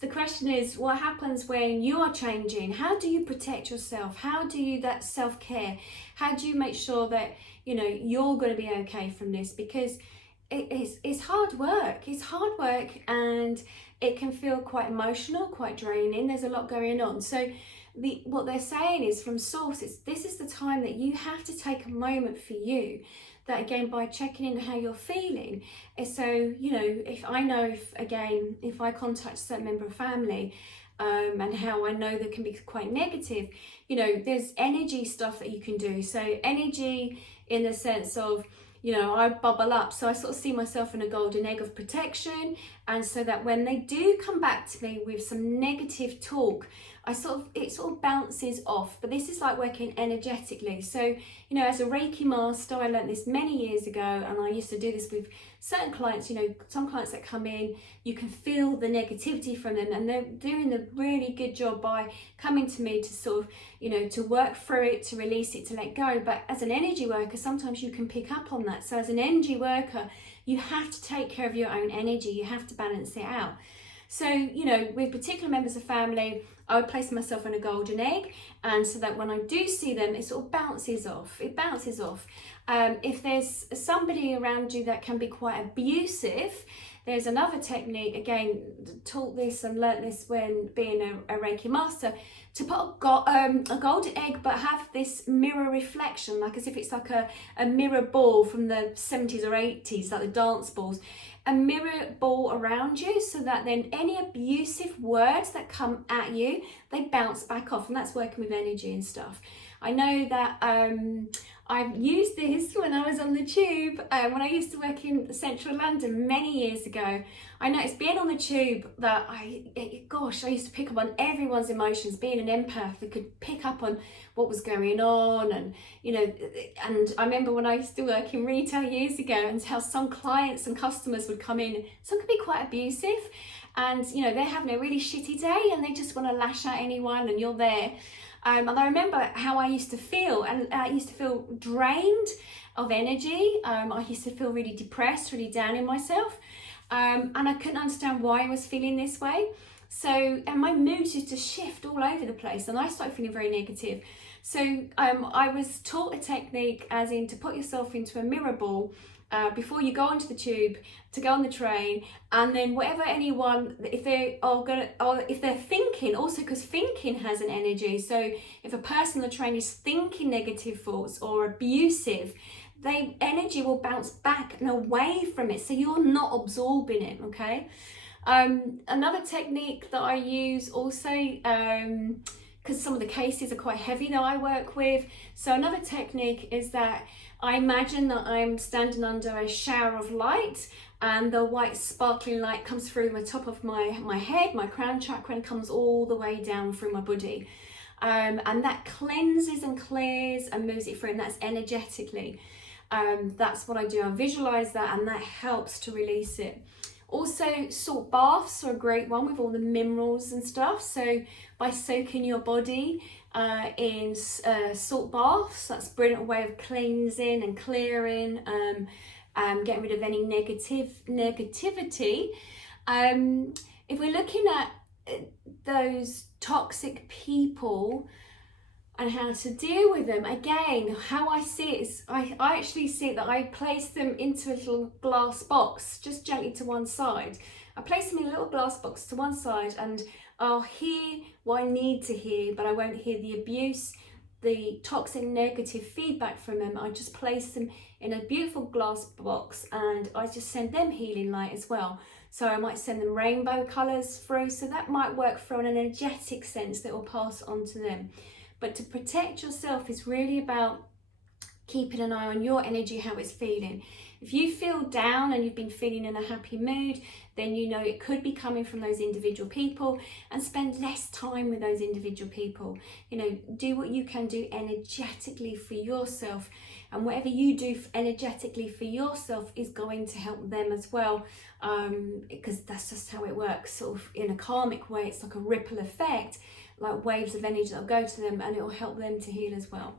the question is, what happens when you are changing? How do you protect yourself? How do you, that self-care? How do you make sure that, you know, you're going to be okay from this? Because it's hard work. It's hard work, and it can feel quite emotional, quite draining. There's a lot going on. So what they're saying is, from source, this is the time that you have to take a moment for you. That, again, by checking in how you're feeling. So, you know, if I contact a certain member of family, and how I know that can be quite negative, you know, there's energy stuff that you can do. So energy in the sense of, you know, I bubble up. So I sort of see myself in a golden egg of protection. And so that when they do come back to me with some negative talk, it sort of bounces off. But this is like working energetically. So, you know, as a Reiki master, I learned this many years ago, and I used to do this with certain clients. You know, some clients that come in, you can feel the negativity from them, and they're doing a really good job by coming to me to sort of, you know, to work through it, to release it, to let go. But as an energy worker, sometimes you can pick up on that. So as an energy worker, you have to take care of your own energy. You have to balance it out. So, you know, with particular members of family, I would place myself in a golden egg, and so that when I do see them, it sort of bounces off. It bounces off. If there's somebody around you that can be quite abusive, there's another technique, again, taught this and learnt this when being a Reiki master, to put a golden egg, but have this mirror reflection, like as if it's like a mirror ball from the 70s or 80s, like the dance balls. A mirror ball around you, so that then any abusive words that come at you, they bounce back off. And that's working with energy and stuff. I know that I've used this when I was on the tube, when I used to work in central London many years ago. I noticed being on the tube that I used to pick up on everyone's emotions. Being an empath, I could pick up on what was going on, and, you know, and I remember when I used to work in retail years ago, and how some clients and customers would come in, some could be quite abusive, and, you know, they're having a really shitty day and they just want to lash at anyone, and you're there. And I remember how I used to feel, and I used to feel drained of energy. I used to feel really depressed, really down in myself. And I couldn't understand why I was feeling this way. So, and my moods used to shift all over the place, and I started feeling very negative. So I was taught a technique, as in to put yourself into a mirror ball before you go onto the tube, to go on the train, and then whatever anyone, if they're thinking, also because thinking has an energy. So if a person on the train is thinking negative thoughts or abusive, energy will bounce back and away from it, so you're not absorbing it. Okay. Another technique that I use also, because some of the cases are quite heavy that I work with. So another technique is that I imagine that I'm standing under a shower of light, and the white sparkling light comes through the top of my head, my crown chakra, and comes all the way down through my body. And that cleanses and clears and moves it through, and that's energetically. That's what I do. I visualize that, and that helps to release it. Also, salt baths are a great one with all the minerals and stuff. So by soaking your body in salt baths, that's a brilliant way of cleansing and clearing, getting rid of any negativity. If we're looking at those toxic people and how to deal with them, again, how I see it is, I actually see it that I place them into a little glass box, just gently to one side. I place them in a little glass box to one side, and I'll hear what I need to hear, but I won't hear the abuse, the toxic negative feedback from them. I just place them in a beautiful glass box, and I just send them healing light as well. So I might send them rainbow colours through, so that might work from an energetic sense that will pass on to them. But to protect yourself is really about keeping an eye on your energy, how it's feeling. If you feel down and you've been feeling in a happy mood, then you know it could be coming from those individual people, and spend less time with those individual people. You know, do what you can do energetically for yourself, and whatever you do energetically for yourself is going to help them as well, because that's just how it works, sort of in a karmic way. It's like a ripple effect, like waves of energy that'll go to them, and it will help them to heal as well.